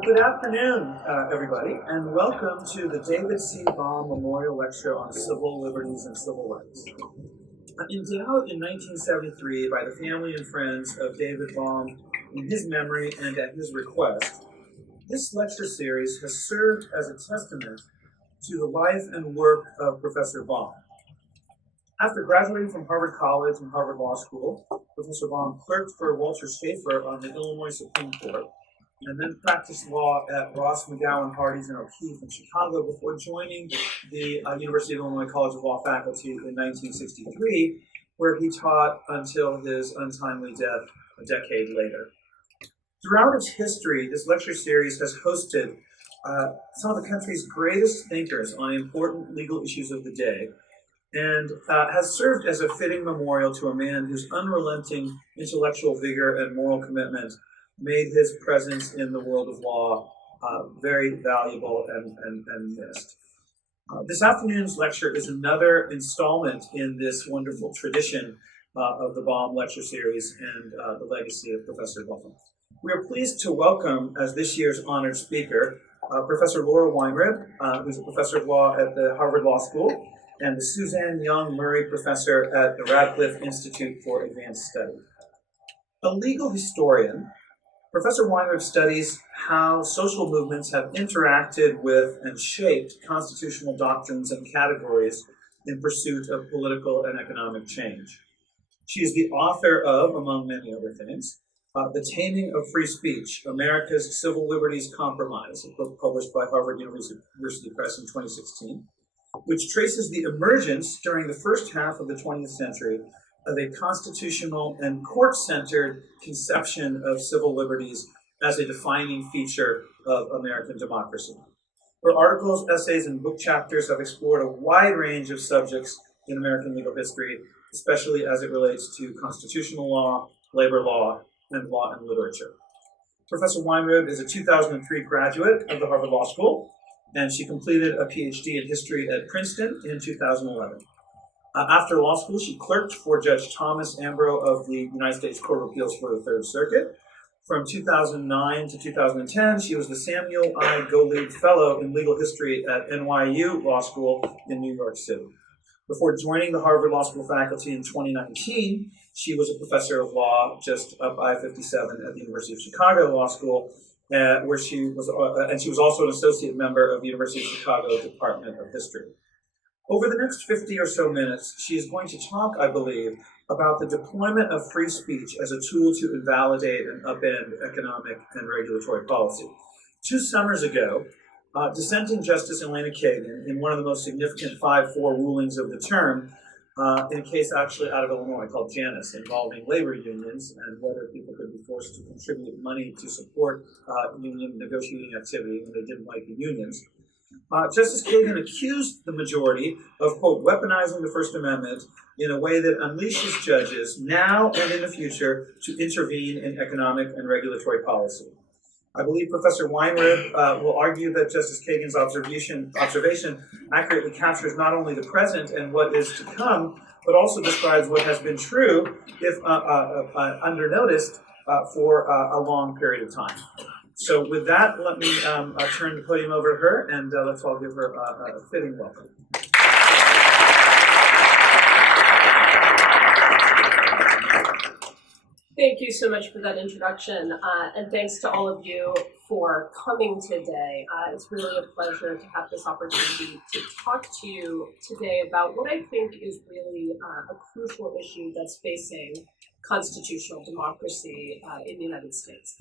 Well, good afternoon, everybody, and welcome to the David C. Baum Memorial Lecture on Civil Liberties and Civil Rights. Endowed in 1973 by the family and friends of David Baum in his memory and at his request, this lecture series has served as a testament to the life and work of Professor Baum. After graduating from Harvard College and Harvard Law School, Professor Baum clerked for Walter Schaefer on the Illinois Supreme Court, and then practiced law at Ross, McGowan, Hardee's, and O'Keefe in Chicago before joining the University of Illinois College of Law faculty in 1963, where he taught until his untimely death a decade later. Throughout its history, this lecture series has hosted some of the country's greatest thinkers on important legal issues of the day, and has served as a fitting memorial to a man whose unrelenting intellectual vigor and moral commitment made his presence in the world of law very valuable and missed. This afternoon's lecture is another installment in this wonderful tradition of the Baum Lecture Series and the legacy of Professor Baum. We are pleased to welcome as this year's honored speaker Professor Laura Weinreb, who's a professor of law at the Harvard Law School, and the Suzanne Young Murray Professor at the Radcliffe Institute for Advanced Study. A legal historian, Professor Weinrib studies how social movements have interacted with and shaped constitutional doctrines and categories in pursuit of political and economic change. She is the author of, among many other things, The Taming of Free Speech, America's Civil Liberties Compromise, a book published by Harvard University Press in 2016, which traces the emergence during the first half of the 20th century of a constitutional and court-centered conception of civil liberties as a defining feature of American democracy. Her articles, essays, and book chapters have explored a wide range of subjects in American legal history, especially as it relates to constitutional law, labor law, and law and literature. Professor Weinreb is a 2003 graduate of the Harvard Law School, and she completed a PhD in history at Princeton in 2011. After law school, she clerked for Judge Thomas Ambro of the United States Court of Appeals for the Third Circuit. From 2009 to 2010, she was the Samuel I. Gottlieb Fellow in Legal History at NYU Law School in New York City. Before joining the Harvard Law School faculty in 2019, she was a professor of law just up I-57 at the University of Chicago Law School, where she was also an associate member of the University of Chicago Department of History. Over the next 50 or so minutes, she is going to talk, I believe, about the deployment of free speech as a tool to invalidate and upend economic and regulatory policy. 2 summers ago, dissenting Justice Elena Kagan, in one of the most significant 5-4 rulings of the term, in a case actually out of Illinois called Janus, involving labor unions and whether people could be forced to contribute money to support union negotiating activity when they didn't like the unions. Justice Kagan accused the majority of, quote, weaponizing the First Amendment in a way that unleashes judges now and in the future to intervene in economic and regulatory policy. I believe Professor Weinreb will argue that Justice Kagan's observation accurately captures not only the present and what is to come, but also describes what has been true, if undernoticed, for a long period of time. So with that, let me turn the podium over to her, and let's all give her a fitting welcome. Thank you so much for that introduction, and thanks to all of you for coming today. It's really a pleasure to have this opportunity to talk to you today about what I think is really a crucial issue that's facing constitutional democracy in the United States.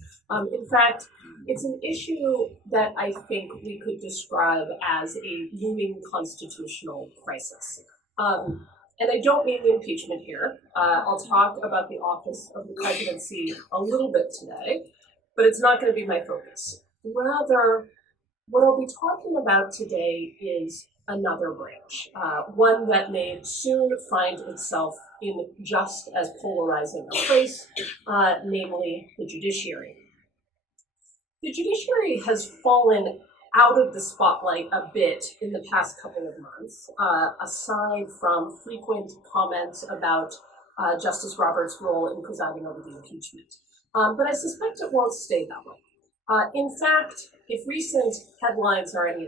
In fact, it's an issue that I think we could describe as a looming constitutional crisis. And I don't mean the impeachment here. I'll talk about the office of the presidency a little bit today, but it's not going to be my focus. Rather, what I'll be talking about today is another branch, one that may soon find itself in just as polarizing a place, namely the judiciary. The judiciary has fallen out of the spotlight a bit in the past couple of months, aside from frequent comments about Justice Roberts' role in presiding over the impeachment. But I suspect it won't stay that way. In fact, if recent headlines are any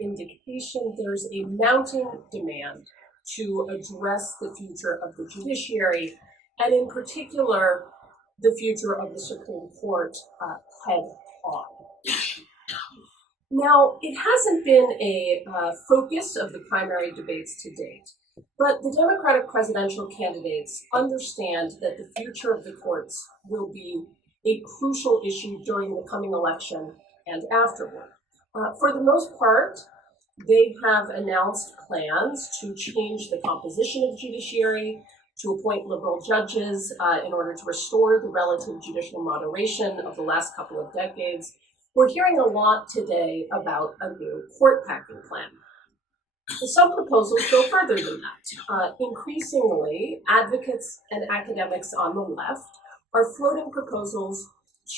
indication, there's a mounting demand to address the future of the judiciary, and in particular, the future of the Supreme Court head on. Now, it hasn't been a focus of the primary debates to date, but the Democratic presidential candidates understand that the future of the courts will be a crucial issue during the coming election and afterward. For the most part, they have announced plans to change the composition of the judiciary, to appoint liberal judges in order to restore the relative judicial moderation of the last couple of decades. We're hearing a lot today about a new court packing plan. Some proposals go further than that. Increasingly, advocates and academics on the left are floating proposals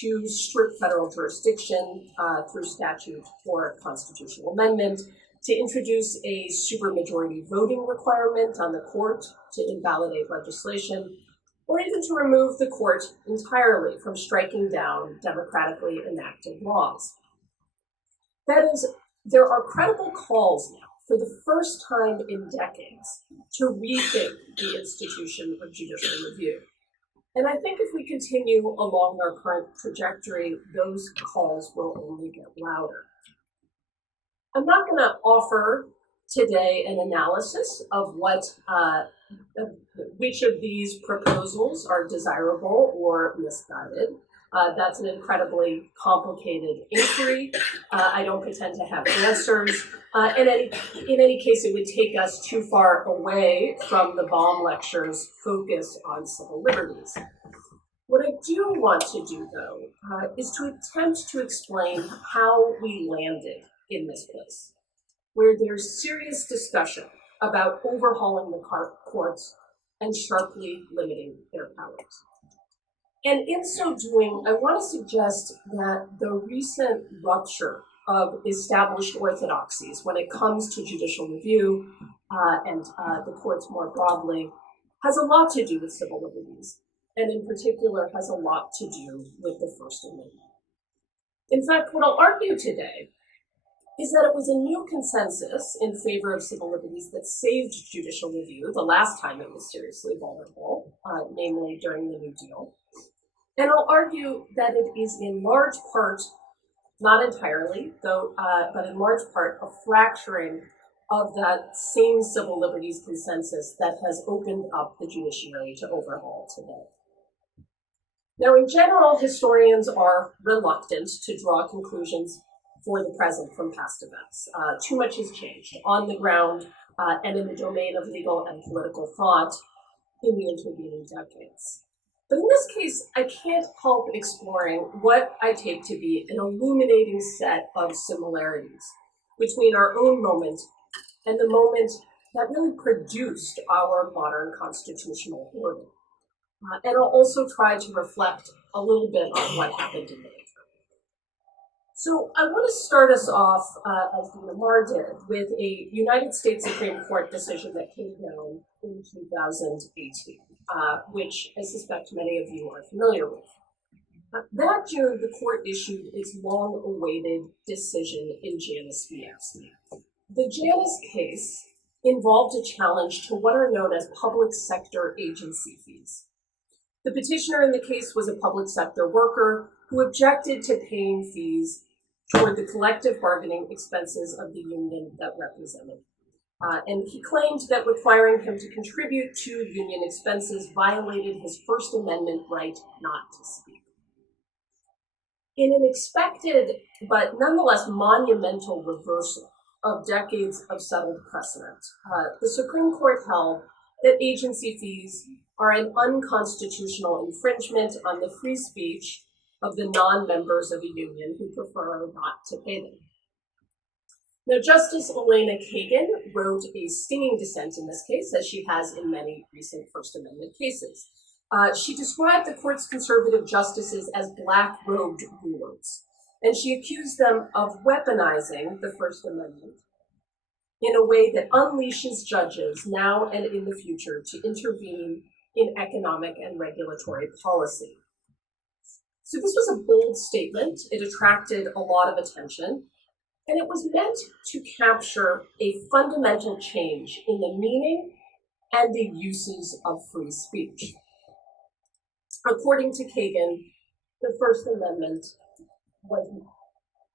to strip federal jurisdiction through statute or constitutional amendment, to introduce a supermajority voting requirement on the court to invalidate legislation, or even to remove the court entirely from striking down democratically enacted laws. That is, there are credible calls now, for the first time in decades, to rethink the institution of judicial review. And I think if we continue along our current trajectory, those calls will only get louder. I'm not going to offer today an analysis of which of these proposals are desirable or misguided. That's an incredibly complicated inquiry. I don't pretend to have answers. In any case, it would take us too far away from the Baum lecture's focus on civil liberties. What I do want to do, though, is to attempt to explain how we landed in this place, where there's serious discussion about overhauling the courts and sharply limiting their powers. And in so doing, I want to suggest that the recent rupture of established orthodoxies when it comes to judicial review and the courts more broadly has a lot to do with civil liberties, and in particular has a lot to do with the First Amendment. In fact, what I'll argue today is that it was a new consensus in favor of civil liberties that saved judicial review the last time it was seriously vulnerable, namely during the New Deal. And I'll argue that it is in large part, not entirely, though, but in large part, a fracturing of that same civil liberties consensus that has opened up the judiciary to overhaul today. Now, in general, historians are reluctant to draw conclusions for the present from past events. Too much has changed on the ground and in the domain of legal and political thought in the intervening decades. But in this case, I can't help exploring what I take to be an illuminating set of similarities between our own moment and the moment that really produced our modern constitutional order. And I'll also try to reflect a little bit on what happened in the interim. So I want to start us off, as Dina Marr did, with a United States Supreme Court decision that came down in 2018, which I suspect many of you are familiar with. That June, the court issued its long-awaited decision in Janus v. Epstein. The Janus case involved a challenge to what are known as public sector agency fees. The petitioner in the case was a public sector worker who objected to paying fees toward the collective bargaining expenses of the union that represented. And he claimed that requiring him to contribute to union expenses violated his First Amendment right not to speak. In an expected but nonetheless monumental reversal of decades of settled precedent, the Supreme Court held that agency fees are an unconstitutional infringement on the free speech of the non-members of a union who prefer not to pay them. Now, Justice Elena Kagan wrote a stinging dissent in this case, as she has in many recent First Amendment cases. She described the court's conservative justices as black-robed rulers, and she accused them of weaponizing the First Amendment in a way that unleashes judges now and in the future to intervene in economic and regulatory policy. So this was a bold statement. It attracted a lot of attention, and it was meant to capture a fundamental change in the meaning and the uses of free speech. According to Kagan, the First Amendment was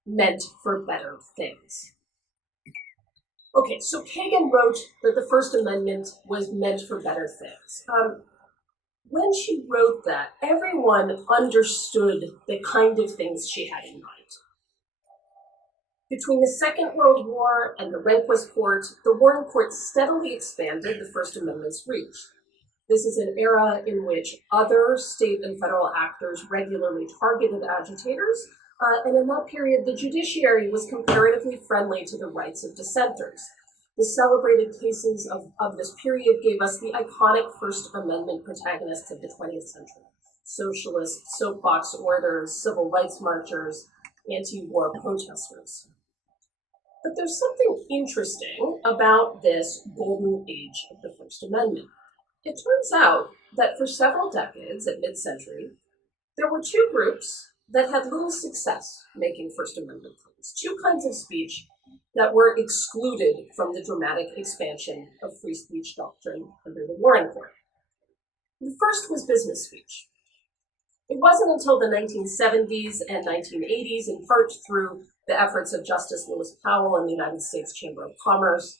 meant for better things. Okay, so Kagan wrote that the First Amendment was meant for better things. When she wrote that, everyone understood the kind of things she had in mind. Between the Second World War and the Rehnquist Court, the Warren Court steadily expanded the First Amendment's reach. This is an era in which other state and federal actors regularly targeted agitators, and in that period, the judiciary was comparatively friendly to the rights of dissenters. The celebrated cases of this period gave us the iconic First Amendment protagonists of the 20th century: socialists, soapbox orators, civil rights marchers, anti-war protesters. But there's something interesting about this golden age of the First Amendment. It turns out that for several decades at mid-century, there were two groups that had little success making First Amendment claims, two kinds of speech that were excluded from the dramatic expansion of free speech doctrine under the Warren Court. The first was business speech. It wasn't until the 1970s and 1980s, in part through the efforts of Justice Lewis Powell and the United States Chamber of Commerce,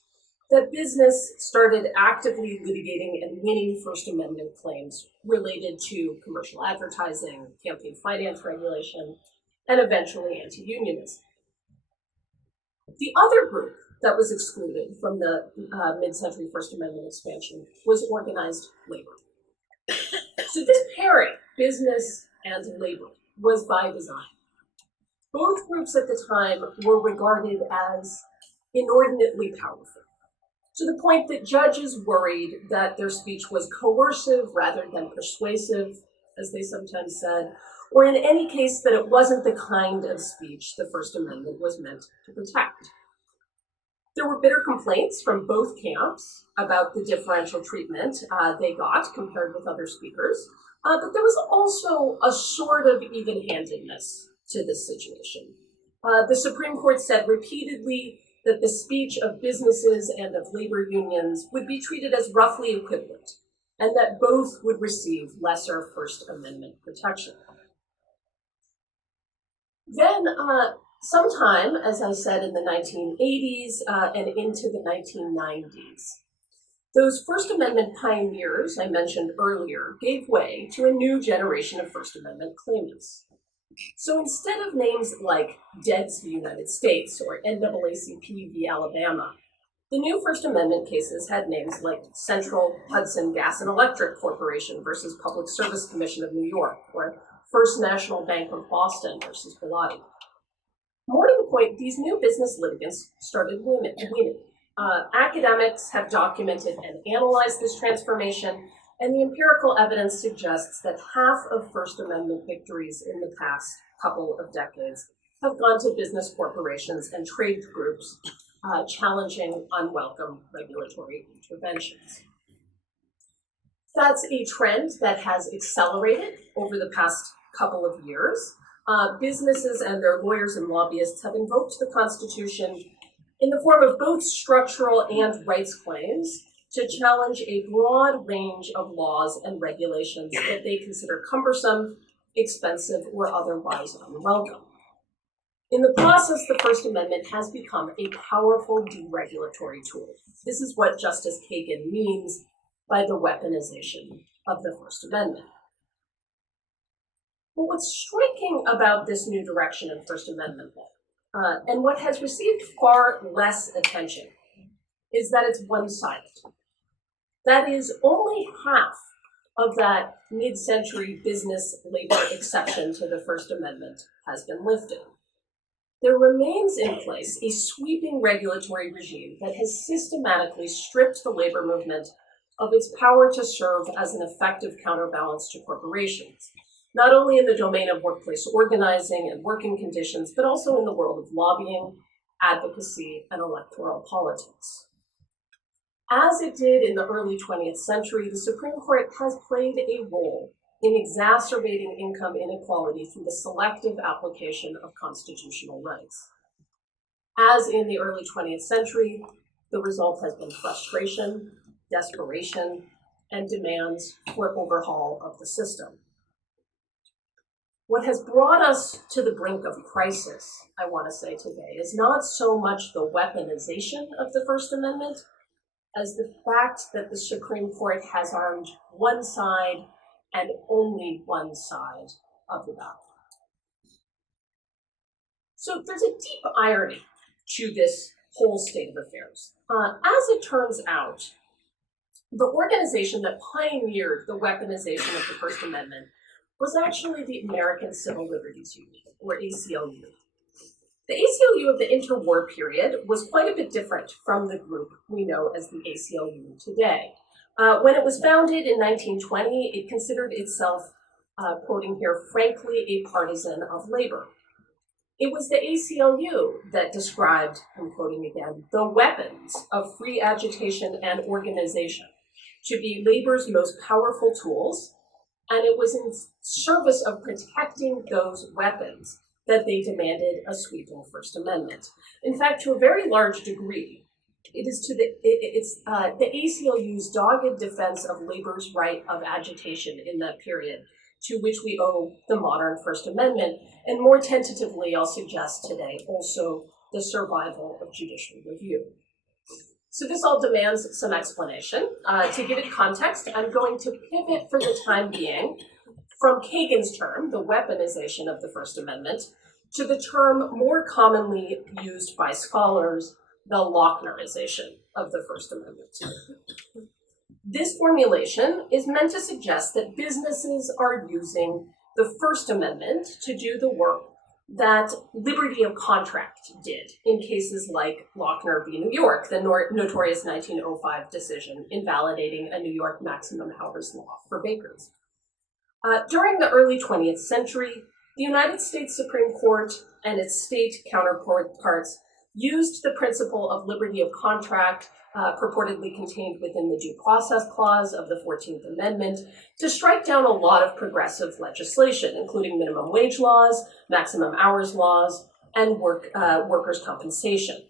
that business started actively litigating and winning First Amendment claims related to commercial advertising, campaign finance regulation, and eventually anti-unionism. The other group that was excluded from the mid-century First Amendment expansion was organized labor. So this pairing, business and labor, was by design. Both groups at the time were regarded as inordinately powerful, to the point that judges worried that their speech was coercive rather than persuasive, as they sometimes said, or in any case that it wasn't the kind of speech the First Amendment was meant to protect. There were bitter complaints from both camps about the differential treatment they got compared with other speakers, but there was also a sort of even-handedness to this situation. The Supreme Court said repeatedly that the speech of businesses and of labor unions would be treated as roughly equivalent, and that both would receive lesser First Amendment protection. Then, sometime, as I said, in the 1980s and into the 1990s, those First Amendment pioneers I mentioned earlier gave way to a new generation of First Amendment claimants. So instead of names like Debs v. United States or NAACP v. Alabama, the new First Amendment cases had names like Central Hudson Gas and Electric Corporation versus Public Service Commission of New York, or First National Bank of Boston versus Bilotti. More to the point, these new business litigants started winning. Academics have documented and analyzed this transformation, and the empirical evidence suggests that half of First Amendment victories in the past couple of decades have gone to business corporations and trade groups challenging unwelcome regulatory interventions. That's a trend that has accelerated over the past couple of years. Businesses and their lawyers and lobbyists have invoked the Constitution in the form of both structural and rights claims to challenge a broad range of laws and regulations that they consider cumbersome, expensive, or otherwise unwelcome. In the process, the First Amendment has become a powerful deregulatory tool. This is what Justice Kagan means by the weaponization of the First Amendment. But what's striking about this new direction in First Amendment law, and what has received far less attention, is that it's one-sided. That is, only half of that mid-century business labor exception to the First Amendment has been lifted. There remains in place a sweeping regulatory regime that has systematically stripped the labor movement of its power to serve as an effective counterbalance to corporations, not only in the domain of workplace organizing and working conditions, but also in the world of lobbying, advocacy, and electoral politics. As it did in the early 20th century, the Supreme Court has played a role in exacerbating income inequality through the selective application of constitutional rights. As in the early 20th century, the result has been frustration, desperation, and demands for overhaul of the system. What has brought us to the brink of crisis, I want to say today, is not so much the weaponization of the First Amendment as the fact that the Supreme Court has armed one side and only one side of the battle. So there's a deep irony to this whole state of affairs. As it turns out, the organization that pioneered the weaponization of the First Amendment was actually the American Civil Liberties Union, or ACLU. The ACLU of the interwar period was quite a bit different from the group we know as the ACLU today. When it was founded in 1920, it considered itself, quoting here, frankly a partisan of labor. It was the ACLU that described, I'm quoting again, the weapons of free agitation and organization to be labor's most powerful tools, and it was in service of protecting those weapons that they demanded a sweeping First Amendment. In fact, to a very large degree, it's the ACLU's dogged defense of labor's right of agitation in that period to which we owe the modern First Amendment, and more tentatively, I'll suggest today, also the survival of judicial review. So this all demands some explanation. To give it context, I'm going to pivot for the time being from Kagan's term, the weaponization of the First Amendment, to the term more commonly used by scholars, the Lochnerization of the First Amendment. This formulation is meant to suggest that businesses are using the First Amendment to do the work that liberty of contract did in cases like Lochner v. New York, the notorious 1905 decision invalidating a New York maximum hours law for bakers. During the early 20th century, the United States Supreme Court and its state counterparts used the principle of liberty of contract purportedly contained within the Due Process Clause of the 14th Amendment to strike down a lot of progressive legislation, including minimum wage laws, maximum hours laws, and workers' compensation.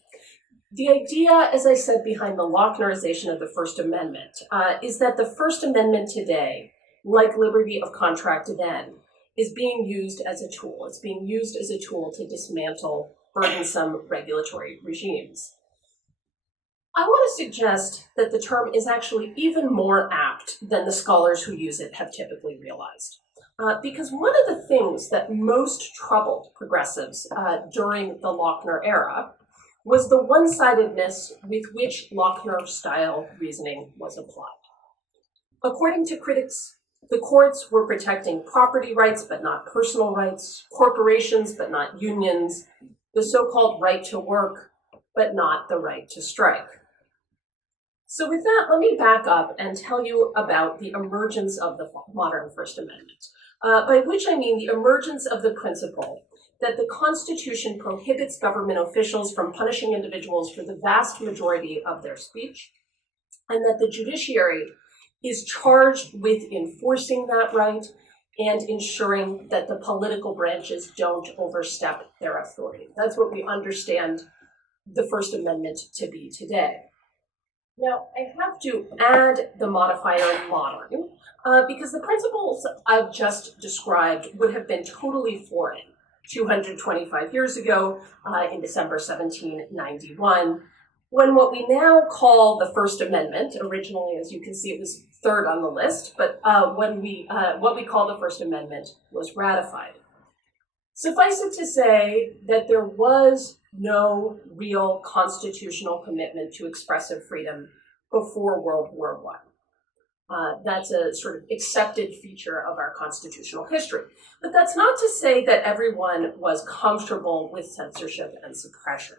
The idea, as I said, behind the Lochnerization of the First Amendment is that the First Amendment today, like liberty of contract then, is being used as a tool. It's being used as a tool to dismantle burdensome regulatory regimes. I want to suggest that the term is actually even more apt than the scholars who use it have typically realized. Because one of the things that most troubled progressives during the Lochner era was the one-sidedness with which Lochner-style reasoning was applied. According to critics, the courts were protecting property rights but not personal rights, corporations but not unions, the so-called right to work but not the right to strike. So with that, let me back up and tell you about the emergence of the modern First Amendment, by which I mean the emergence of the principle that the Constitution prohibits government officials from punishing individuals for the vast majority of their speech, and that the judiciary is charged with enforcing that right and ensuring that the political branches don't overstep their authority. That's what we understand the First Amendment to be today. Now, I have to add the modifier modern because the principles I've just described would have been totally foreign 225 years ago in December 1791, when what we now call the First Amendment, originally, as you can see, it was third on the list, but what we call the First Amendment was ratified. Suffice it to say that there was no real constitutional commitment to expressive freedom before World War I. That's a sort of accepted feature of our constitutional history. But that's not to say that everyone was comfortable with censorship and suppression.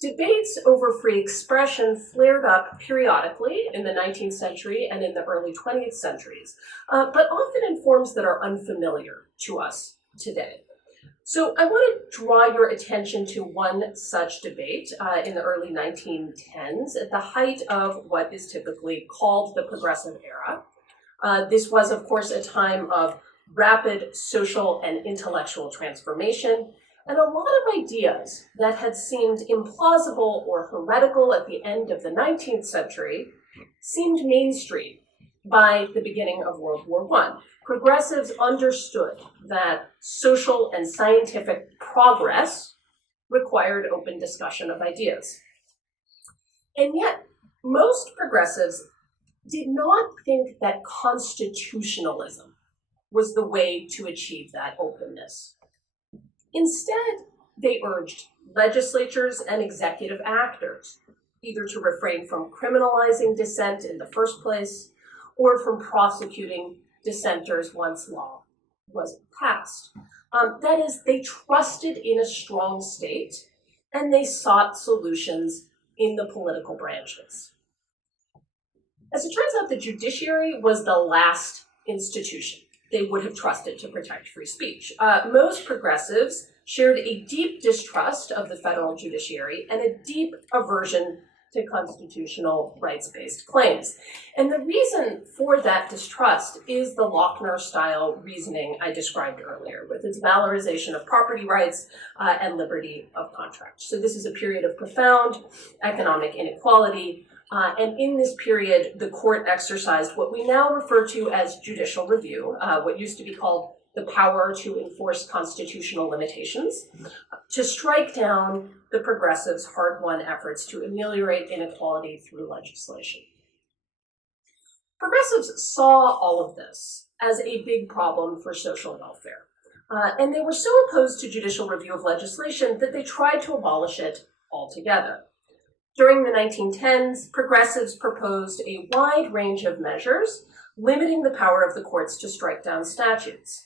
Debates over free expression flared up periodically in the 19th century and in the early 20th centuries, but often in forms that are unfamiliar to us today. So I want to draw your attention to one such debate in the early 1910s at the height of what is typically called the Progressive Era. This was, of course, a time of rapid social and intellectual transformation, and a lot of ideas that had seemed implausible or heretical at the end of the 19th century seemed mainstream by the beginning of World War I. Progressives understood that social and scientific progress required open discussion of ideas. And yet, most progressives did not think that constitutionalism was the way to achieve that openness. Instead, they urged legislatures and executive actors either to refrain from criminalizing dissent in the first place or from prosecuting dissenters once law was passed. That is, they trusted in a strong state and they sought solutions in the political branches. As it turns out, the judiciary was the last institution they would have trusted to protect free speech. Most progressives shared a deep distrust of the federal judiciary and a deep aversion to constitutional rights-based claims. And the reason for that distrust is the Lochner-style reasoning I described earlier, with its valorization of property rights and liberty of contract. So this is a period of profound economic inequality, and in this period, the court exercised what we now refer to as judicial review, what used to be called the power to enforce constitutional limitations, to strike down the progressives' hard-won efforts to ameliorate inequality through legislation. Progressives saw all of this as a big problem for social welfare, and they were so opposed to judicial review of legislation that they tried to abolish it altogether. During the 1910s, progressives proposed a wide range of measures limiting the power of the courts to strike down statutes.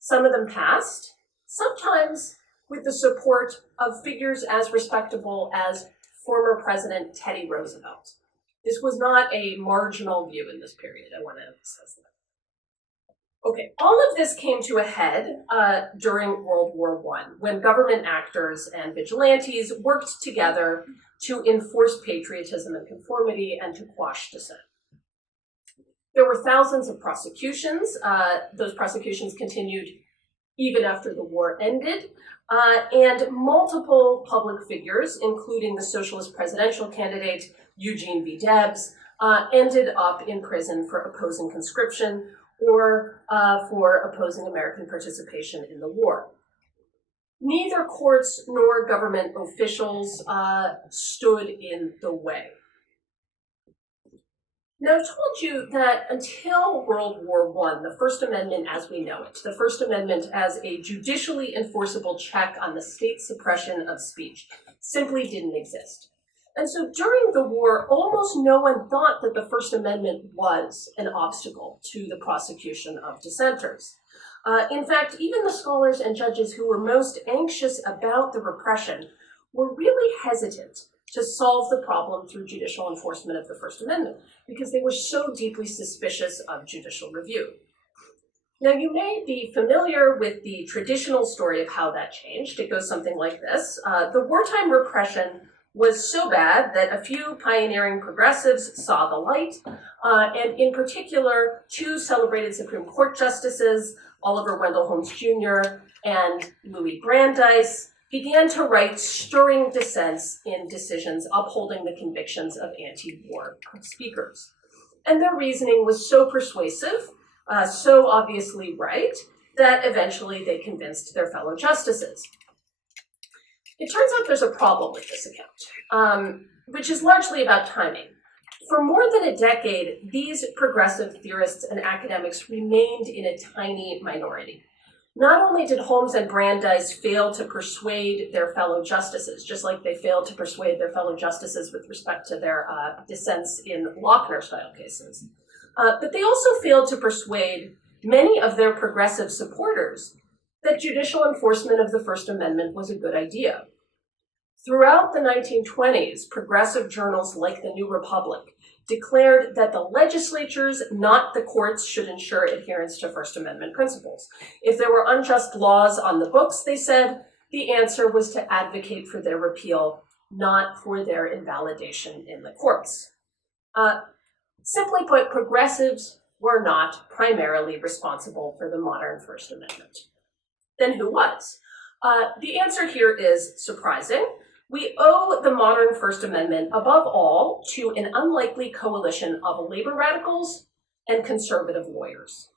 Some of them passed, sometimes with the support of figures as respectable as former President Teddy Roosevelt. This was not a marginal view in this period, I want to emphasize that. Okay, all of this came to a head during World War I, when government actors and vigilantes worked together to enforce patriotism and conformity and to quash dissent. There were thousands of prosecutions. Those prosecutions continued even after the war ended, and multiple public figures, including the socialist presidential candidate Eugene V. Debs, ended up in prison for opposing conscription or for opposing American participation in the war. Neither courts nor government officials stood in the way. Now, I've told you that until World War I, the First Amendment as we know it, the First Amendment as a judicially enforceable check on the state suppression of speech, simply didn't exist. And so during the war, almost no one thought that the First Amendment was an obstacle to the prosecution of dissenters. In fact, even the scholars and judges who were most anxious about the repression were really hesitant to solve the problem through judicial enforcement of the First Amendment, because they were so deeply suspicious of judicial review. Now, you may be familiar with the traditional story of how that changed. It goes something like this. The wartime repression was so bad that a few pioneering progressives saw the light, and in particular, two celebrated Supreme Court justices, Oliver Wendell Holmes Jr. and Louis Brandeis, began to write stirring dissents in decisions upholding the convictions of anti-war speakers. And their reasoning was so persuasive, so obviously right, that eventually they convinced their fellow justices. It turns out there's a problem with this account, which is largely about timing. For more than a decade, these progressive theorists and academics remained in a tiny minority. Not only did Holmes and Brandeis fail to persuade their fellow justices, just like they failed to persuade their fellow justices with respect to their dissents in Lochner-style cases, but they also failed to persuade many of their progressive supporters that judicial enforcement of the First Amendment was a good idea. Throughout the 1920s, progressive journals like the New Republic declared that the legislatures, not the courts, should ensure adherence to First Amendment principles. If there were unjust laws on the books, they said, the answer was to advocate for their repeal, not for their invalidation in the courts. Simply put, progressives were not primarily responsible for the modern First Amendment. Then who was? The answer here is surprising. We owe the modern First Amendment, above all, to an unlikely coalition of labor radicals and conservative lawyers.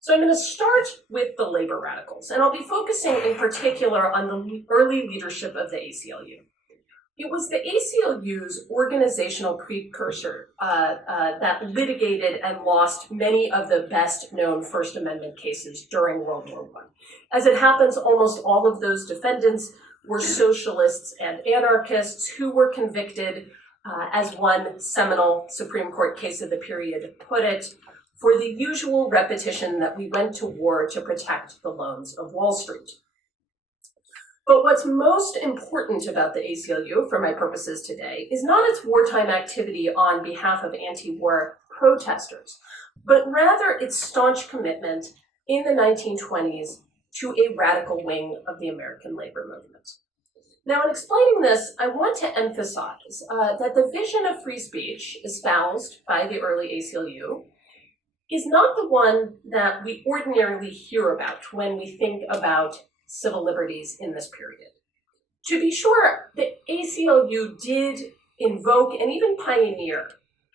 So I'm going to start with the labor radicals, and I'll be focusing in particular on the early leadership of the ACLU. It was the ACLU's organizational precursor that litigated and lost many of the best-known First Amendment cases during World War I. As it happens, almost all of those defendants were socialists and anarchists who were convicted, as one seminal Supreme Court case of the period put it, for the usual repetition that we went to war to protect the loans of Wall Street. But what's most important about the ACLU, for my purposes today, is not its wartime activity on behalf of anti-war protesters, but rather its staunch commitment in the 1920s to a radical wing of the American labor movement. Now, in explaining this, I want to emphasize that the vision of free speech espoused by the early ACLU is not the one that we ordinarily hear about when we think about civil liberties in this period. To be sure, the ACLU did invoke and even pioneer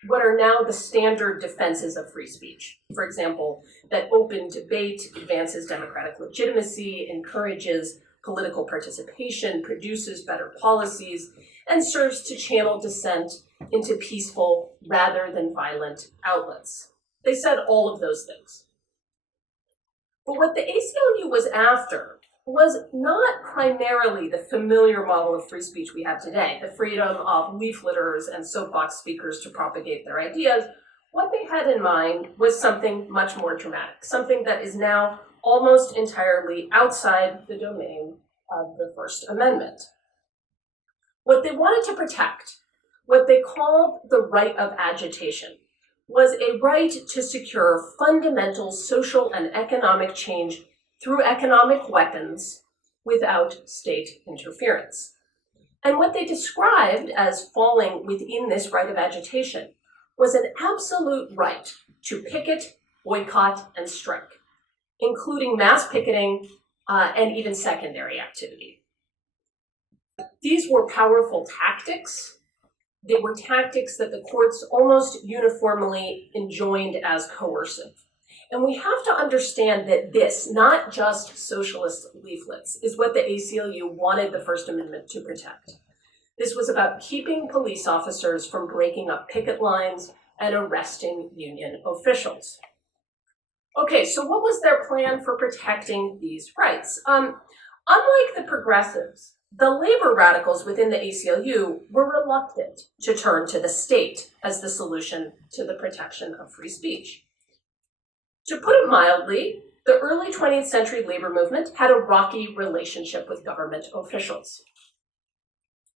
what are now the standard defenses of free speech. For example, that open debate advances democratic legitimacy, encourages political participation, produces better policies, and serves to channel dissent into peaceful rather than violent outlets. They said all of those things. But what the ACLU was after was not primarily the familiar model of free speech we have today, the freedom of leafleters and soapbox speakers to propagate their ideas. What they had in mind was something much more dramatic, something that is now almost entirely outside the domain of the First Amendment. What they wanted to protect, what they called the right of agitation, was a right to secure fundamental social and economic change through economic weapons without state interference. And what they described as falling within this right of agitation was an absolute right to picket, boycott, and strike, including mass picketing and even secondary activity. These were powerful tactics. They were tactics that the courts almost uniformly enjoined as coercive. And we have to understand that this, not just socialist leaflets, is what the ACLU wanted the First Amendment to protect. This was about keeping police officers from breaking up picket lines and arresting union officials. Okay, so what was their plan for protecting these rights? Unlike the progressives, the labor radicals within the ACLU were reluctant to turn to the state as the solution to the protection of free speech. To put it mildly, the early 20th century labor movement had a rocky relationship with government officials.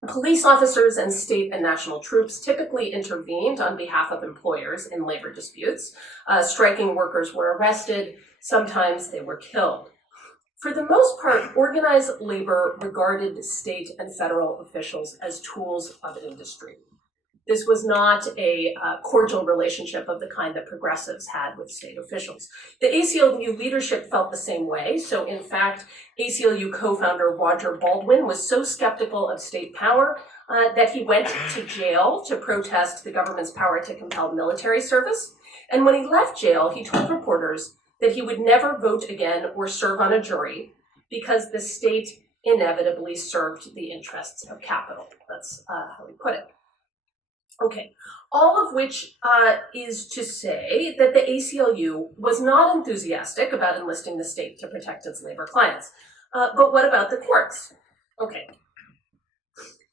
Police officers and state and national troops typically intervened on behalf of employers in labor disputes. Striking workers were arrested, sometimes they were killed. For the most part, organized labor regarded state and federal officials as tools of industry. This was not a cordial relationship of the kind that progressives had with state officials. The ACLU leadership felt the same way. So in fact, ACLU co-founder Roger Baldwin was so skeptical of state power that he went to jail to protest the government's power to compel military service. And when he left jail, he told reporters that he would never vote again or serve on a jury because the state inevitably served the interests of capital. That's how he put it. Okay, all of which is to say that the ACLU was not enthusiastic about enlisting the state to protect its labor clients. But what about the courts? Okay.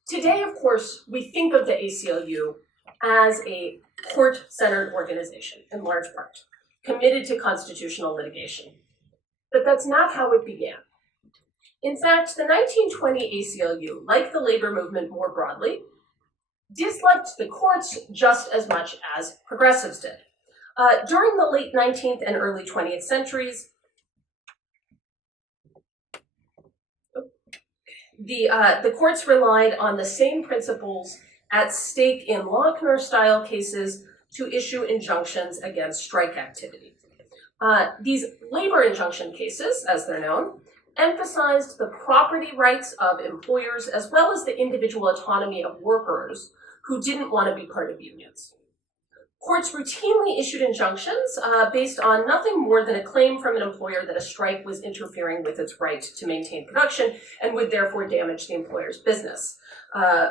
Today, of course, we think of the ACLU as a court-centered organization, in large part, committed to constitutional litigation. But that's not how it began. In fact, the 1920 ACLU, like the labor movement more broadly, disliked the courts just as much as progressives did. During the late 19th and early 20th centuries, the courts relied on the same principles at stake in Lochner-style cases to issue injunctions against strike activity. These labor injunction cases, as they're known, emphasized the property rights of employers as well as the individual autonomy of workers who didn't want to be part of unions. Courts routinely issued injunctions based on nothing more than a claim from an employer that a strike was interfering with its right to maintain production and would therefore damage the employer's business.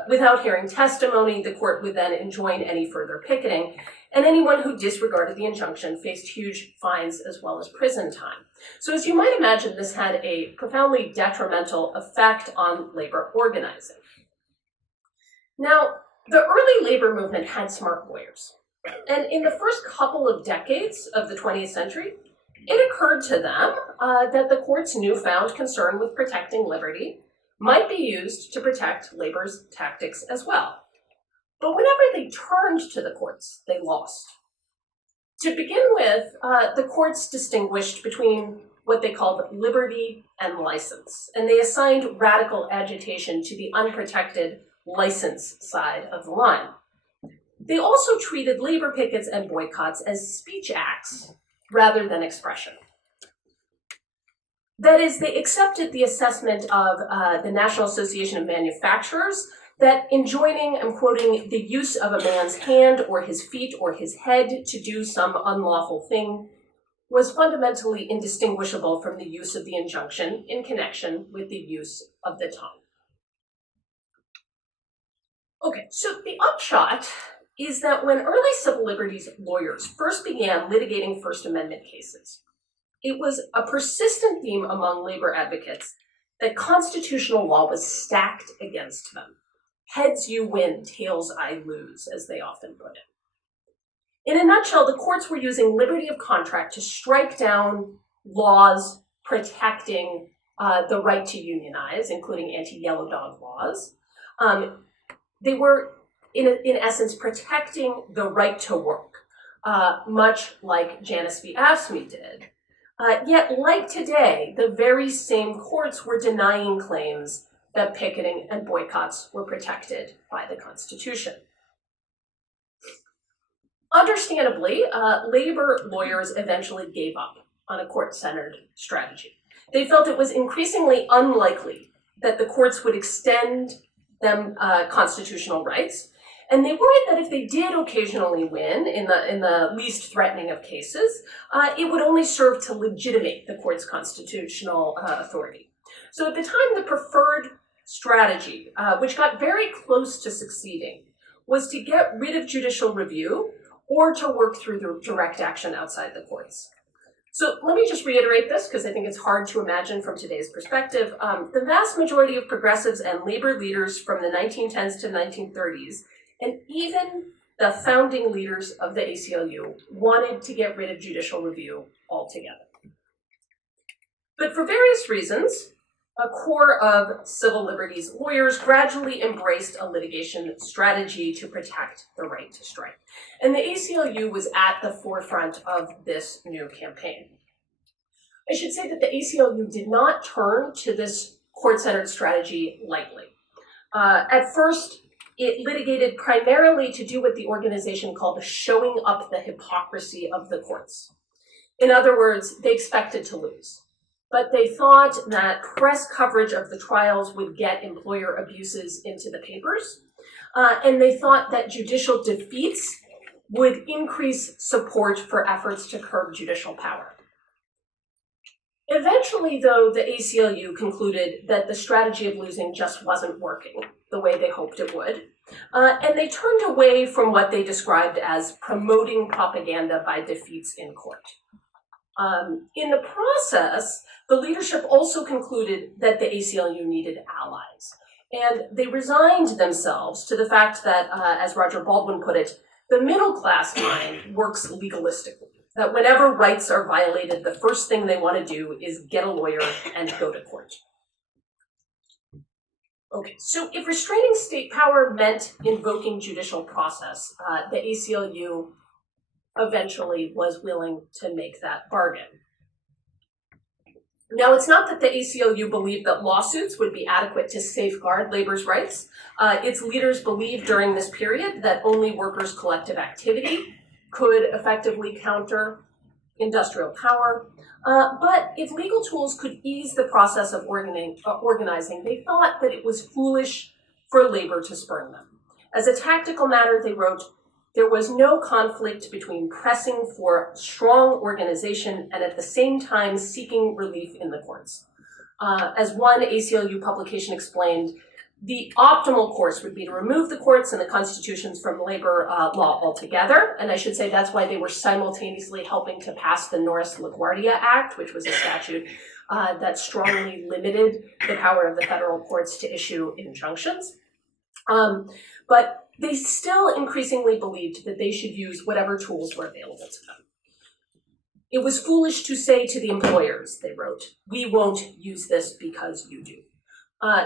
Without hearing testimony, the court would then enjoin any further picketing, and anyone who disregarded the injunction faced huge fines as well as prison time. So as you might imagine, this had a profoundly detrimental effect on labor organizing. Now, the early labor movement had smart lawyers. And in the first couple of decades of the 20th century, it occurred to them that the court's newfound concern with protecting liberty might be used to protect labor's tactics as well. But whenever they turned to the courts, they lost. To begin with, the courts distinguished between what they called liberty and license, and they assigned radical agitation to the unprotected license side of the line. They also treated labor pickets and boycotts as speech acts rather than expression. That is, they accepted the assessment of the National Association of Manufacturers that enjoining, I'm quoting, the use of a man's hand or his feet or his head to do some unlawful thing was fundamentally indistinguishable from the use of the injunction in connection with the use of the tongue. Okay, so the upshot is that when early civil liberties lawyers first began litigating First Amendment cases, it was a persistent theme among labor advocates that constitutional law was stacked against them. Heads you win, tails I lose, as they often put it. In a nutshell, the courts were using liberty of contract to strike down laws protecting the right to unionize, including anti-yellow dog laws. They were, in essence, protecting the right to work, much like Janus v. AFSCME did. Yet, like today, the very same courts were denying claims that picketing and boycotts were protected by the Constitution. Understandably, labor lawyers eventually gave up on a court-centered strategy. They felt it was increasingly unlikely that the courts would extend them constitutional rights, and they worried that if they did occasionally win in the least threatening of cases, it would only serve to legitimate the court's constitutional authority. So at the time, the preferred strategy, which got very close to succeeding, was to get rid of judicial review or to work through the direct action outside the courts. So let me just reiterate this because I think it's hard to imagine from today's perspective. The vast majority of progressives and labor leaders from the 1910s to 1930s, and even the founding leaders of the ACLU, wanted to get rid of judicial review altogether. But for various reasons, a core of civil liberties lawyers gradually embraced a litigation strategy to protect the right to strike. And the ACLU was at the forefront of this new campaign. I should say that the ACLU did not turn to this court-centered strategy lightly. At first, it litigated primarily to do what the organization called showing up the hypocrisy of the courts. In other words, they expected to lose. But they thought that press coverage of the trials would get employer abuses into the papers, and they thought that judicial defeats would increase support for efforts to curb judicial power. Eventually, though, the ACLU concluded that the strategy of losing just wasn't working the way they hoped it would, and they turned away from what they described as promoting propaganda by defeats in court. In the process, the leadership also concluded that the ACLU needed allies, and they resigned themselves to the fact that, as Roger Baldwin put it, the middle class mind works legalistically, that whenever rights are violated, the first thing they want to do is get a lawyer and go to court. Okay, so if restraining state power meant invoking judicial process, the ACLU eventually was willing to make that bargain. Now, it's not that the ACLU believed that lawsuits would be adequate to safeguard labor's rights. Its leaders believed during this period that only workers' collective activity could effectively counter industrial power. But if legal tools could ease the process of organizing, they thought that it was foolish for labor to spurn them. As a tactical matter, they wrote, there was no conflict between pressing for strong organization and at the same time seeking relief in the courts. As one ACLU publication explained, the optimal course would be to remove the courts and the constitutions from labor law altogether. And I should say that's why they were simultaneously helping to pass the Norris LaGuardia Act, which was a statute that strongly limited the power of the federal courts to issue injunctions. But they still increasingly believed that they should use whatever tools were available to them. It was foolish to say to the employers, they wrote, we won't use this because you do.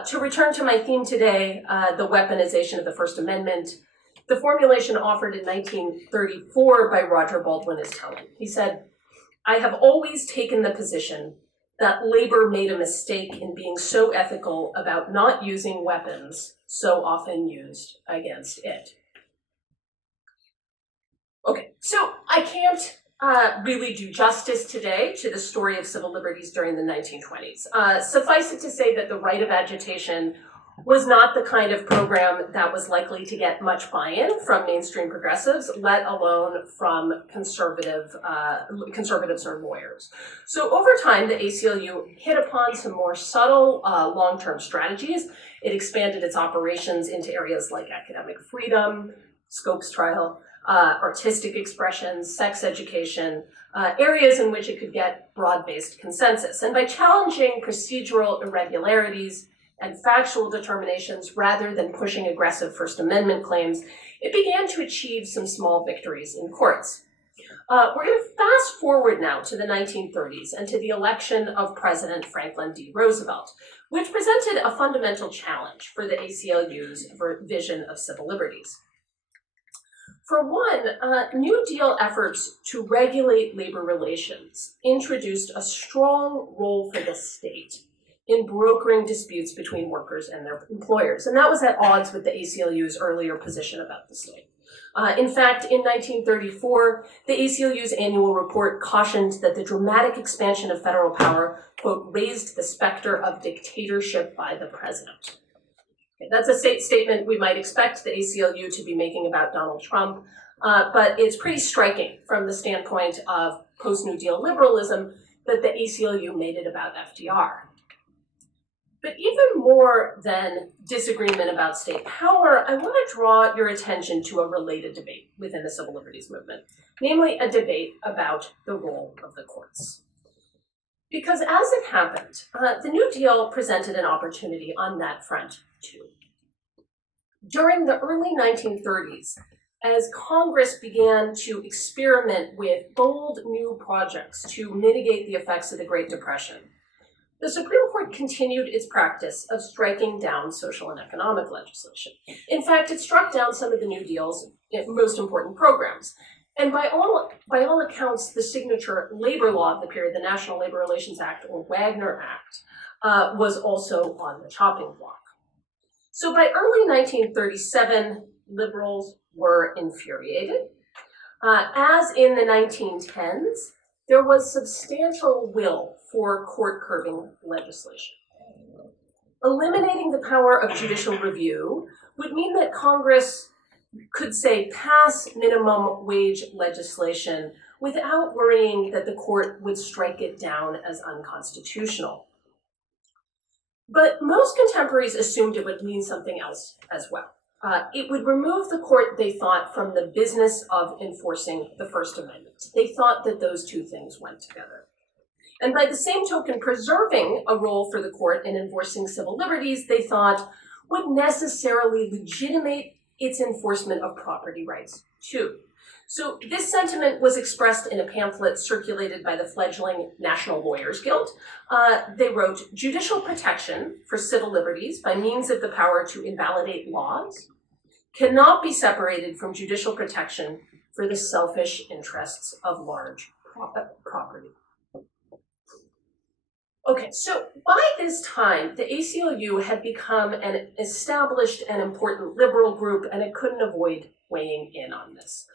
To return to my theme today, the weaponization of the First Amendment, the formulation offered in 1934 by Roger Baldwin is telling. He said, I have always taken the position that labor made a mistake in being so ethical about not using weapons so often used against it. Okay, so I can't really do justice today to the story of civil liberties during the 1920s. Suffice it to say that the Right of Agitation was not the kind of program that was likely to get much buy-in from mainstream progressives, let alone from conservatives or lawyers. So over time, the ACLU hit upon some more subtle long-term strategies. It expanded its operations into areas like academic freedom, Scopes trial, artistic expressions, sex education, areas in which it could get broad-based consensus. And by challenging procedural irregularities and factual determinations rather than pushing aggressive First Amendment claims, it began to achieve some small victories in courts. We're going to fast forward now to the 1930s and to the election of President Franklin D. Roosevelt, which presented a fundamental challenge for the ACLU's vision of civil liberties. For one, New Deal efforts to regulate labor relations introduced a strong role for the state in brokering disputes between workers and their employers. And that was at odds with the ACLU's earlier position about the state. In fact, in 1934, the ACLU's annual report cautioned that the dramatic expansion of federal power, quote, raised the specter of dictatorship by the president. Okay, that's a statement we might expect the ACLU to be making about Donald Trump, but it's pretty striking from the standpoint of post-New Deal liberalism that the ACLU made it about FDR. But even more than disagreement about state power, I want to draw your attention to a related debate within the civil liberties movement, namely a debate about the role of the courts. Because as it happened, the New Deal presented an opportunity on that front too. During the early 1930s, as Congress began to experiment with bold new projects to mitigate the effects of the Great Depression, the Supreme Court continued its practice of striking down social and economic legislation. In fact, it struck down some of the New Deal's most important programs. And by all accounts, the signature labor law of the period, the National Labor Relations Act, or Wagner Act, was also on the chopping block. So by early 1937, liberals were infuriated. As in the 1910s, there was substantial will for court-curbing legislation. Eliminating the power of judicial review would mean that Congress could, say, pass minimum wage legislation without worrying that the court would strike it down as unconstitutional. But most contemporaries assumed it would mean something else as well. It would remove the court, they thought, from the business of enforcing the First Amendment. They thought that those two things went together. And by the same token, preserving a role for the court in enforcing civil liberties, they thought, would necessarily legitimate its enforcement of property rights too. So this sentiment was expressed in a pamphlet circulated by the fledgling National Lawyers Guild. They wrote, "Judicial protection for civil liberties by means of the power to invalidate laws cannot be separated from judicial protection for the selfish interests of large property." Okay, so by this time, the ACLU had become an established and important liberal group, and it couldn't avoid weighing in on this.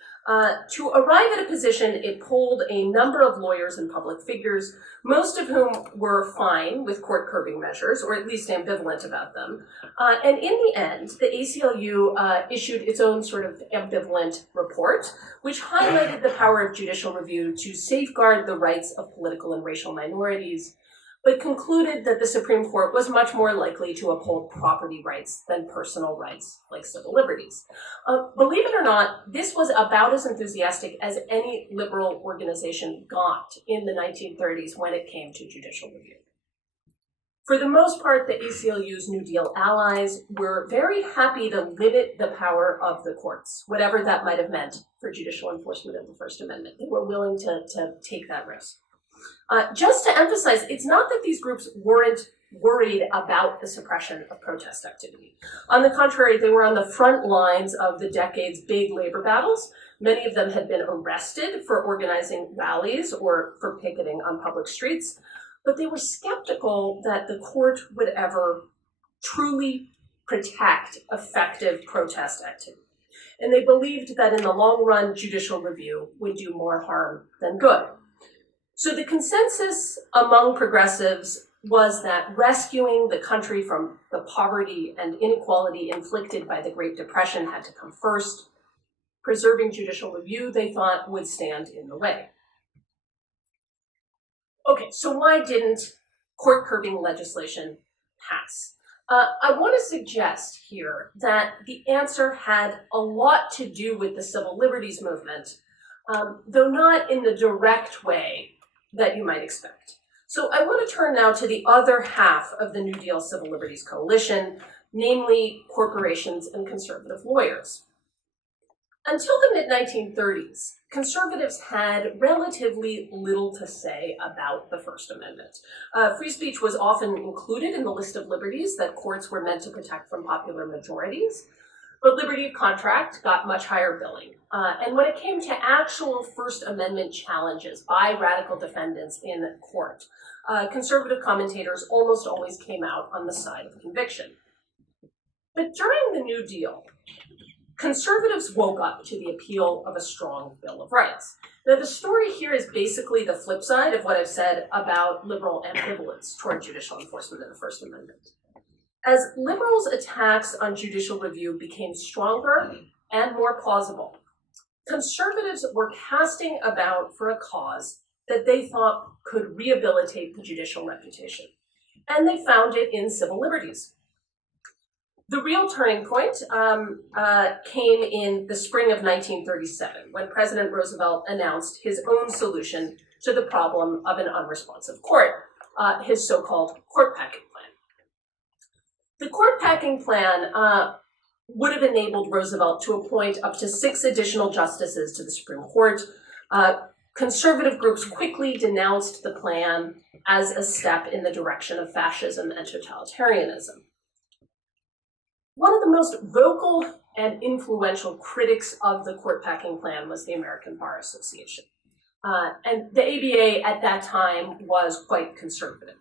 To arrive at a position, it polled a number of lawyers and public figures, most of whom were fine with court curbing measures, or at least ambivalent about them. And in the end, the ACLU issued its own sort of ambivalent report, which highlighted the power of judicial review to safeguard the rights of political and racial minorities, but concluded that the Supreme Court was much more likely to uphold property rights than personal rights like civil liberties. Believe it or not, this was about as enthusiastic as any liberal organization got in the 1930s when it came to judicial review. For the most part, the ACLU's New Deal allies were very happy to limit the power of the courts, whatever that might have meant for judicial enforcement of the First Amendment. They were willing to take that risk. Just to emphasize, it's not that these groups weren't worried about the suppression of protest activity. On the contrary, they were on the front lines of the decade's big labor battles. Many of them had been arrested for organizing rallies or for picketing on public streets, but they were skeptical that the court would ever truly protect effective protest activity. And they believed that in the long run, judicial review would do more harm than good. So the consensus among progressives was that rescuing the country from the poverty and inequality inflicted by the Great Depression had to come first. Preserving judicial review, they thought, would stand in the way. Okay, so why didn't court curbing legislation pass? I want to suggest here that the answer had a lot to do with the civil liberties movement, though not in the direct way that you might expect. So I want to turn now to the other half of the New Deal Civil Liberties Coalition, namely corporations and conservative lawyers. Until the mid-1930s, conservatives had relatively little to say about the First Amendment. Free speech was often included in the list of liberties that courts were meant to protect from popular majorities, but liberty of contract got much higher billing. And when it came to actual First Amendment challenges by radical defendants in court, conservative commentators almost always came out on the side of conviction. But during the New Deal, conservatives woke up to the appeal of a strong Bill of Rights. Now, the story here is basically the flip side of what I've said about liberal ambivalence toward judicial enforcement of the First Amendment. As liberals' attacks on judicial review became stronger and more plausible, conservatives were casting about for a cause that they thought could rehabilitate the judicial reputation, and they found it in civil liberties. The real turning point came in the spring of 1937, when President Roosevelt announced his own solution to the problem of an unresponsive court, his so-called court packing plan. The court packing plan would have enabled Roosevelt to appoint up to 6 additional justices to the Supreme Court. Conservative groups quickly denounced the plan as a step in the direction of fascism and totalitarianism. One of the most vocal and influential critics of the court packing plan was the American Bar Association. And the ABA at that time was quite conservative.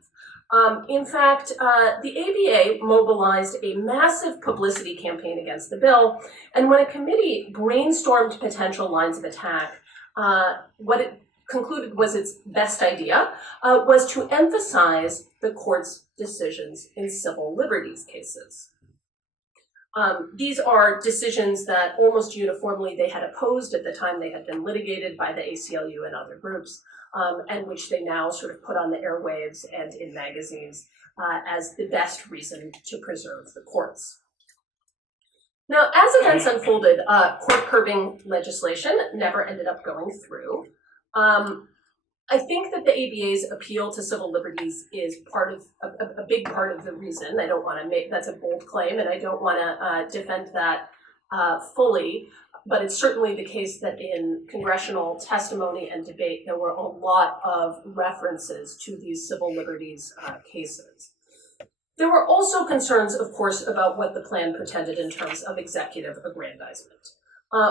In fact, the ABA mobilized a massive publicity campaign against the bill, and when a committee brainstormed potential lines of attack, what it concluded was its best idea was to emphasize the court's decisions in civil liberties cases. These are decisions that almost uniformly they had opposed at the time they had been litigated by the ACLU and other groups, and which they now sort of put on the airwaves and in magazines as the best reason to preserve the courts. Now, as events unfolded, court curbing legislation never ended up going through. I think that the ABA's appeal to civil liberties is part of a big part of the reason. I don't want to make, that's a bold claim, and I don't want to defend that fully, but it's certainly the case that in congressional testimony and debate, there were a lot of references to these civil liberties cases. There were also concerns, of course, about what the plan pretended in terms of executive aggrandizement.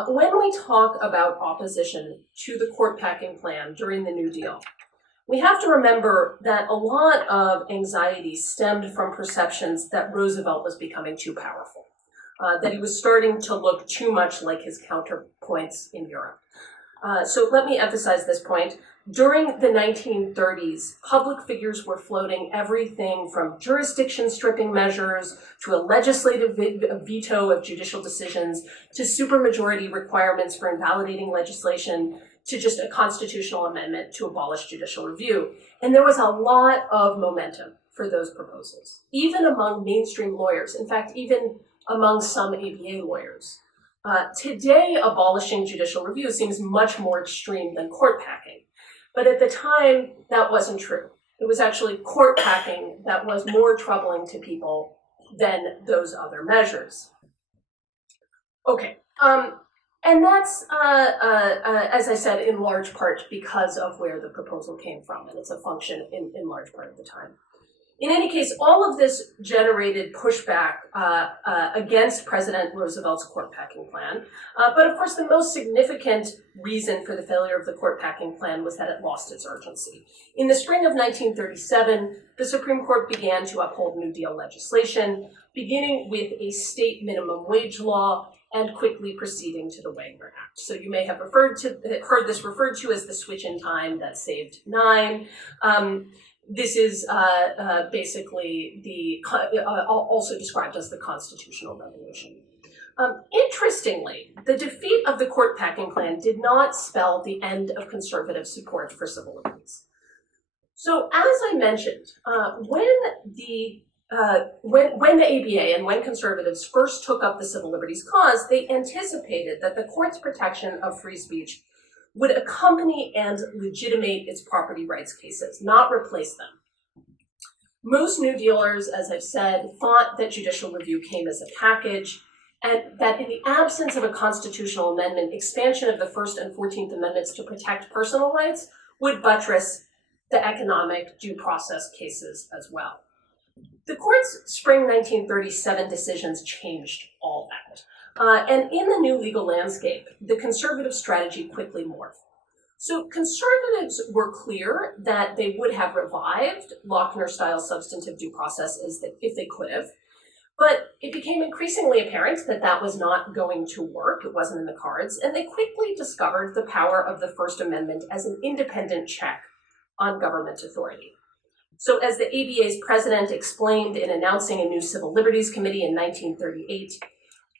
When we talk about opposition to the court packing plan during the New Deal, we have to remember that a lot of anxiety stemmed from perceptions that Roosevelt was becoming too powerful, that he was starting to look too much like his counterpoints in Europe. So let me emphasize this point. During the 1930s, public figures were floating everything from jurisdiction stripping measures to a legislative veto of judicial decisions to supermajority requirements for invalidating legislation to just a constitutional amendment to abolish judicial review. And there was a lot of momentum for those proposals, even among mainstream lawyers. In fact, even among some ABA lawyers. Today, abolishing judicial review seems much more extreme than court packing. But at the time, that wasn't true. It was actually court packing that was more troubling to people than those other measures. Okay, and that's, as I said, in large part because of where the proposal came from, and it's a function in large part of the time. In any case, all of this generated pushback against President Roosevelt's court packing plan. But of course, the most significant reason for the failure of the court packing plan was that it lost its urgency. In the spring of 1937, the Supreme Court began to uphold New Deal legislation, beginning with a state minimum wage law and quickly proceeding to the Weinreb Act. So you may have heard this referred to as the switch in time that saved 9. This is basically also described as the constitutional revolution. Interestingly, the defeat of the court packing plan did not spell the end of conservative support for civil liberties. So, as I mentioned, when the ABA and when conservatives first took up the civil liberties cause, they anticipated that the court's protection of free speech would accompany and legitimate its property rights cases, not replace them. Most New Dealers, as I've said, thought that judicial review came as a package, and that in the absence of a constitutional amendment, expansion of the First and 14th Amendments to protect personal rights would buttress the economic due process cases as well. The court's spring 1937 decisions changed all that. And in the new legal landscape, the conservative strategy quickly morphed. So conservatives were clear that they would have revived Lochner-style substantive due process if they could have, but it became increasingly apparent that that was not going to work. It wasn't in the cards, and they quickly discovered the power of the First Amendment as an independent check on government authority. So as the ABA's president explained in announcing a new Civil Liberties Committee in 1938,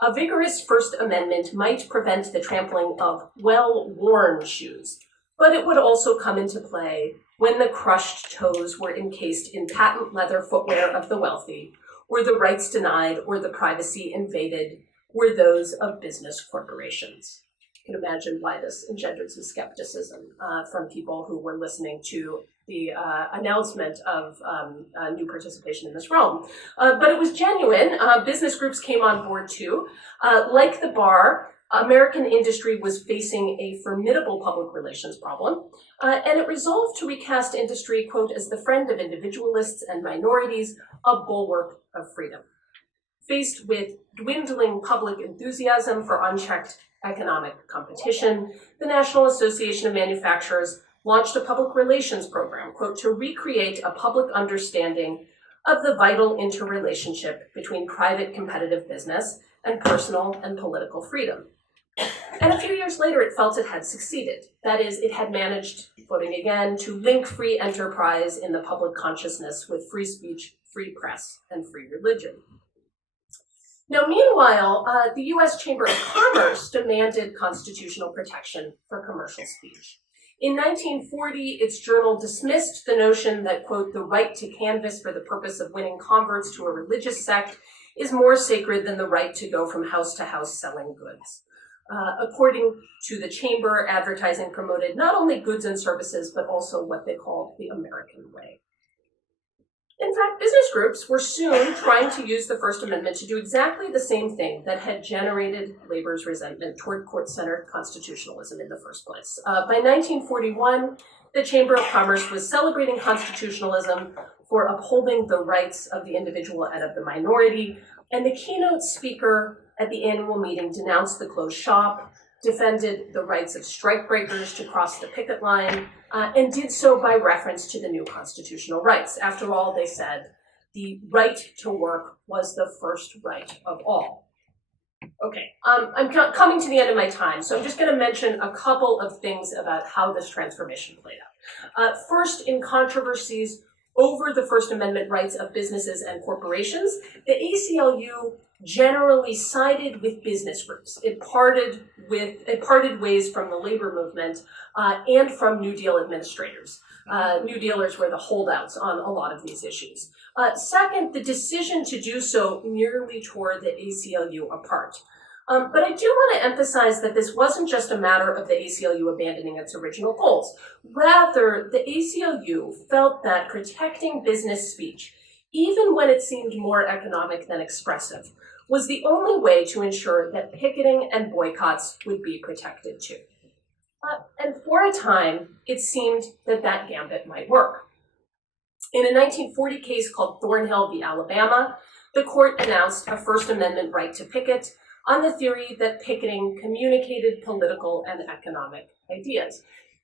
a vigorous First Amendment might prevent the trampling of well-worn shoes, but it would also come into play when the crushed toes were encased in patent leather footwear of the wealthy, or the rights denied or the privacy invaded were those of business corporations. You can imagine why this engendered some skepticism from people who were listening to the announcement of new participation in this realm. But it was genuine. Business groups came on board too. Like the bar, American industry was facing a formidable public relations problem, and it resolved to recast industry, quote, as the friend of individualists and minorities, a bulwark of freedom. Faced with dwindling public enthusiasm for unchecked economic competition, the National Association of Manufacturers launched a public relations program, quote, to recreate a public understanding of the vital interrelationship between private competitive business and personal and political freedom. And a few years later, it felt it had succeeded. That is, it had managed, quoting again, to link free enterprise in the public consciousness with free speech, free press, and free religion. Now, meanwhile, the U.S. Chamber of Commerce demanded constitutional protection for commercial speech. In 1940, its journal dismissed the notion that, quote, the right to canvass for the purpose of winning converts to a religious sect is more sacred than the right to go from house to house selling goods. According to the Chamber, advertising promoted not only goods and services, but also what they called the American way. In fact, business groups were soon trying to use the First Amendment to do exactly the same thing that had generated labor's resentment toward court-centered constitutionalism in the first place. By 1941, the Chamber of Commerce was celebrating constitutionalism for upholding the rights of the individual and of the minority, and the keynote speaker at the annual meeting denounced the closed shop, defended the rights of strikebreakers to cross the picket line, and did so by reference to the new constitutional rights. After all, they said, the right to work was the first right of all. Okay, I'm coming to the end of my time, so I'm just going to mention a couple of things about how this transformation played out. First, in controversies over the First Amendment rights of businesses and corporations, the ACLU generally sided with business groups. It parted ways from the labor movement and from New Deal administrators. New Dealers were the holdouts on a lot of these issues. Second, the decision to do so nearly tore the ACLU apart. But I do want to emphasize that this wasn't just a matter of the ACLU abandoning its original goals. Rather, the ACLU felt that protecting business speech, even when it seemed more economic than expressive, was the only way to ensure that picketing and boycotts would be protected too. And for a time, it seemed that that gambit might work. In a 1940 case called Thornhill v. Alabama, the court announced a First Amendment right to picket on the theory that picketing communicated political and economic ideas.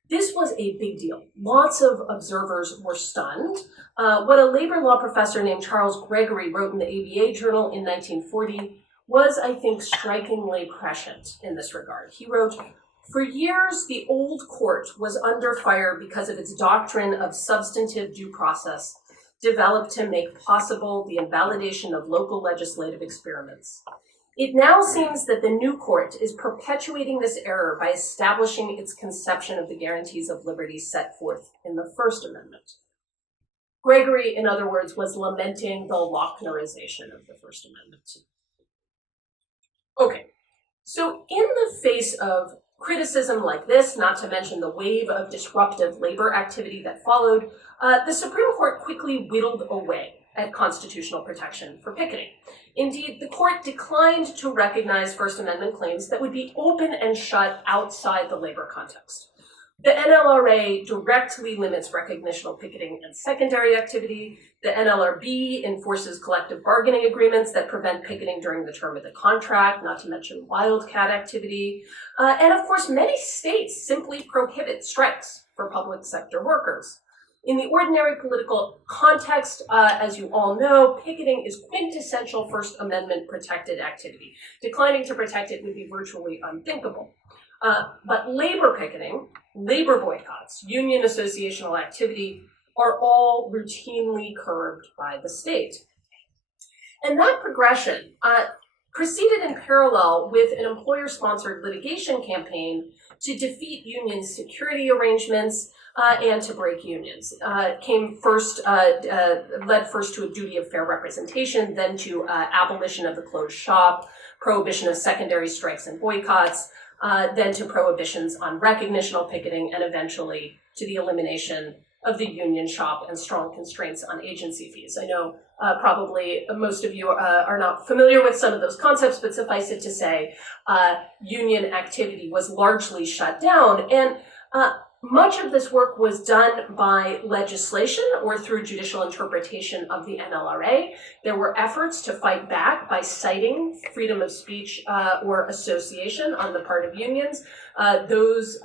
This was a big deal. Lots of observers were stunned. What a labor law professor named Charles Gregory wrote in the ABA Journal in 1940 was, I think, strikingly prescient in this regard. He wrote, "For years, the old court was under fire because of its doctrine of substantive due process, developed to make possible the invalidation of local legislative experiments. It now seems that the new court is perpetuating this error by establishing its conception of the guarantees of liberty set forth in the First Amendment." Gregory, in other words, was lamenting the Lochnerization of the First Amendment. Okay, so in the face of criticism like this, not to mention the wave of disruptive labor activity that followed, the Supreme Court quickly whittled away at constitutional protection for picketing. Indeed, the court declined to recognize First Amendment claims that would be open and shut outside the labor context. The NLRA directly limits recognition of picketing and secondary activity. The NLRB enforces collective bargaining agreements that prevent picketing during the term of the contract, not to mention wildcat activity. And of course, many states simply prohibit strikes for public sector workers. In the ordinary political context, as you all know, picketing is quintessential First Amendment protected activity. Declining to protect it would be virtually unthinkable. But labor picketing, labor boycotts, union associational activity are all routinely curbed by the state. And that progression proceeded in parallel with an employer-sponsored litigation campaign to defeat union security arrangements and to break unions. It came first, led first to a duty of fair representation, then to abolition of the closed shop, prohibition of secondary strikes and boycotts, then to prohibitions on recognitional picketing, and eventually to the elimination of the union shop and strong constraints on agency fees. I know probably most of you are not familiar with some of those concepts, but suffice it to say, union activity was largely shut down. And much of this work was done by legislation or through judicial interpretation of the NLRA. There were efforts to fight back by citing freedom of speech or association on the part of unions. Those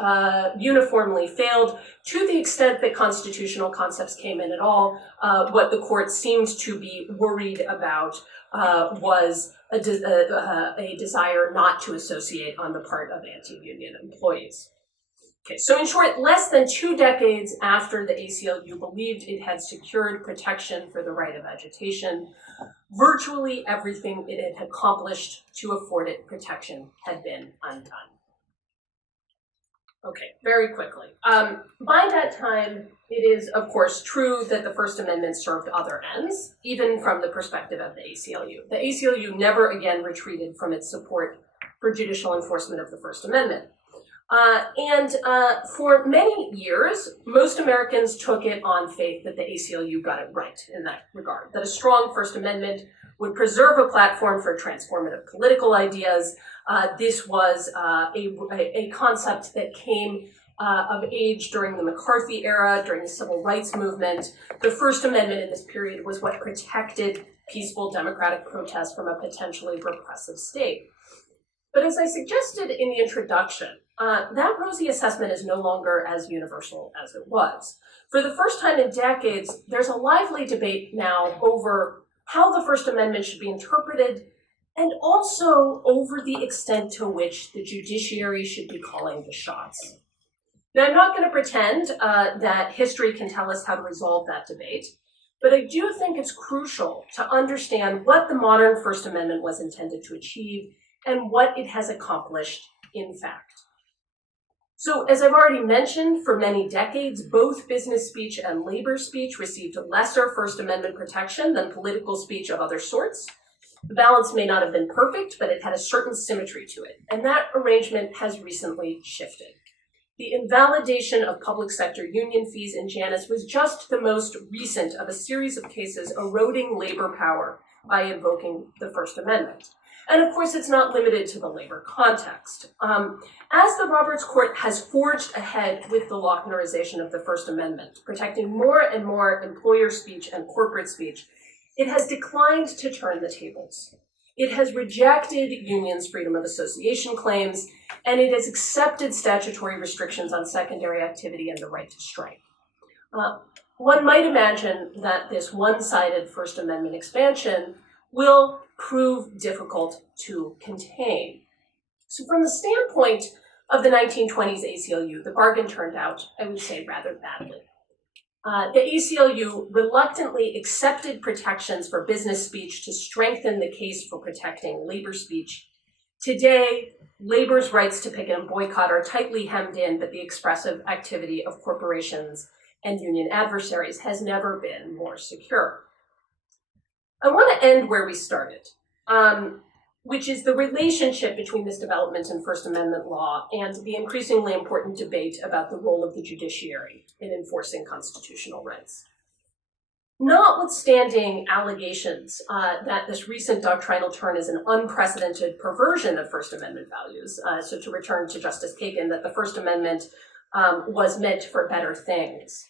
uniformly failed to the extent that constitutional concepts came in at all. What the court seemed to be worried about was a desire not to associate on the part of anti-union employees. Okay, so in short, less than 2 decades after the ACLU believed it had secured protection for the right of agitation, virtually everything it had accomplished to afford it protection had been undone. Okay, very quickly. By that time, it is, of course, true that the First Amendment served other ends, even from the perspective of the ACLU. The ACLU never again retreated from its support for judicial enforcement of the First Amendment. For many years, most Americans took it on faith that the ACLU got it right in that regard, that a strong First Amendment would preserve a platform for transformative political ideas. This was a concept that came of age during the McCarthy era, during the Civil Rights Movement. The First Amendment in this period was what protected peaceful democratic protest from a potentially repressive state. But as I suggested in the introduction, that rosy assessment is no longer as universal as it was. For the first time in decades, there's a lively debate now over how the First Amendment should be interpreted, and also over the extent to which the judiciary should be calling the shots. Now, I'm not going to pretend that history can tell us how to resolve that debate, but I do think it's crucial to understand what the modern First Amendment was intended to achieve and what it has accomplished in fact. So, as I've already mentioned, for many decades, both business speech and labor speech received lesser First Amendment protection than political speech of other sorts. The balance may not have been perfect, but it had a certain symmetry to it, and that arrangement has recently shifted. The invalidation of public sector union fees in Janus was just the most recent of a series of cases eroding labor power by invoking the First Amendment. And of course, it's not limited to the labor context. As the Roberts Court has forged ahead with the Lochnerization of the First Amendment, protecting more and more employer speech and corporate speech, it has declined to turn the tables. It has rejected unions' freedom of association claims, and it has accepted statutory restrictions on secondary activity and the right to strike. One might imagine that this one-sided First Amendment expansion will prove difficult to contain. So from the standpoint of the 1920s ACLU, the bargain turned out, I would say, rather badly. The ACLU reluctantly accepted protections for business speech to strengthen the case for protecting labor speech. Today, labor's rights to picket and boycott are tightly hemmed in, but the expressive activity of corporations and union adversaries has never been more secure. I want to end where we started, which is the relationship between this development in First Amendment law and the increasingly important debate about the role of the judiciary in enforcing constitutional rights. Notwithstanding allegations that this recent doctrinal turn is an unprecedented perversion of First Amendment values, so to return to Justice Kagan, that the First Amendment was meant for better things,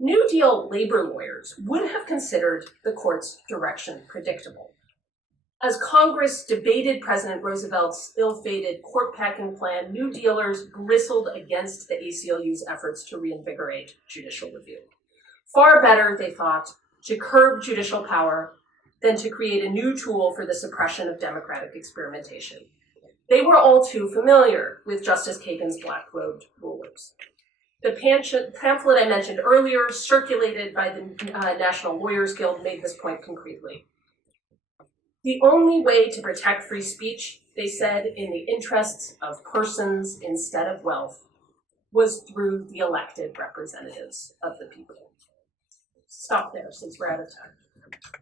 New Deal labor lawyers would have considered the court's direction predictable. As Congress debated President Roosevelt's ill-fated court-packing plan, New Dealers bristled against the ACLU's efforts to reinvigorate judicial review. Far better, they thought, to curb judicial power than to create a new tool for the suppression of democratic experimentation. They were all too familiar with Justice Kagan's black-robed rulers. The pamphlet I mentioned earlier, circulated by the National Lawyers Guild, made this point concretely. The only way to protect free speech, they said, in the interests of persons instead of wealth, was through the elected representatives of the people. Stop there, since we're out of time.